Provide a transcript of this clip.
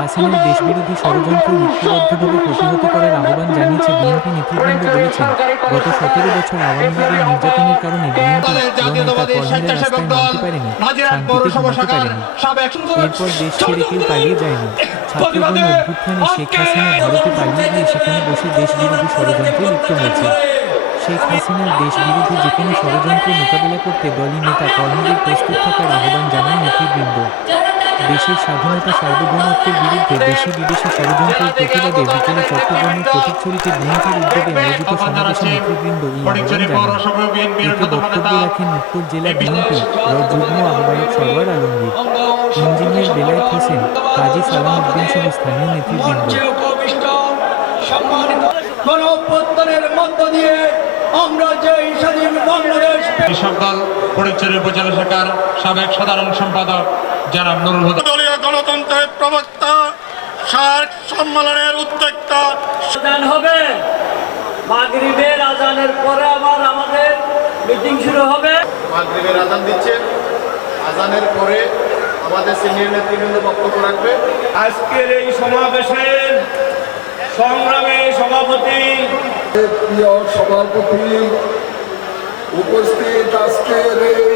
হাসিনার দেশবিরোধী ষড়যন্ত্র ঐক্যবদ্ধভাবে প্রতিহত করার আহ্বান জানিয়েছে বিএনপি নেতৃবৃন্দ বলেছেন গত সতেরো বছর আওয়ামী লীগের নির্যাতনের কারণে বিএনপি ও নেতা কর্মীরা রাস্তায় নামতে পারেনি শান্তিতে ঘুমাতে পারেনি। এরপর দেশ ছেড়ে কেউ পালিয়ে যায়নি। ছাত্রগণ অভ্যুত্থানে শেখ হাসিনা ভারতে পালিয়ে গিয়ে সেখানে বসে দেশবিরোধী ষড়যন্ত্রে লিপ্ত হয়েছে। শেখ হাসিনার দেশবিরোধী যে কোনো ষড়যন্ত্র মোকাবিলা করতে দলীয় নেতা কর্মীদের প্রস্তুত থাকার আহ্বান জানান নেতৃবৃন্দ। দেশের স্বাধীনতা সার্বভৌমত্বের বিরুদ্ধে দেশি বিদেশি ষড়যন্ত্রের প্রতিবাদে বিকেলে চট্টগ্রামের ফটিকছড়িতে বিএনপির উদ্যোগে আয়োজিত সমাবেশে নেতৃবৃন্দ এই আহ্বান জানান। এতে বক্তব্য রাখেন উত্তর জেলা বিএনপি ও যুগ্ম আহ্বায়ক সরওয়ার আলমগীর। ইঞ্জিনিয়ার বেলায়েত হোসেন কাজী সালাম উদ্দিন সহ স্থানীয় নেতৃবৃন্দ। মধ্য দিয়ে আমরা যে স্বাধীন বাংলাদেশ ফটিকছড়ি উপজেলা শাখার সাবেক সাধারণ সম্পাদক জনাব নুরুল হুদা। দলীয় গণতন্ত্রের প্রবক্তা সার্ক সম্মেলনের উদ্যোক্তা। আজান হবে। মাগরিবের আজানের পরে আবার আমাদের মিটিং শুরু হবে। মাগরিবের আজান দিচ্ছেন। আজানের পরে আমাদের সিনিয়র নেতৃবৃন্দ বক্তব্য রাখবে। আজকের এই সমাবেশের সংগ্রামী সভাপতি প্রিয় সভাপতি উপস্থিত আজকের এই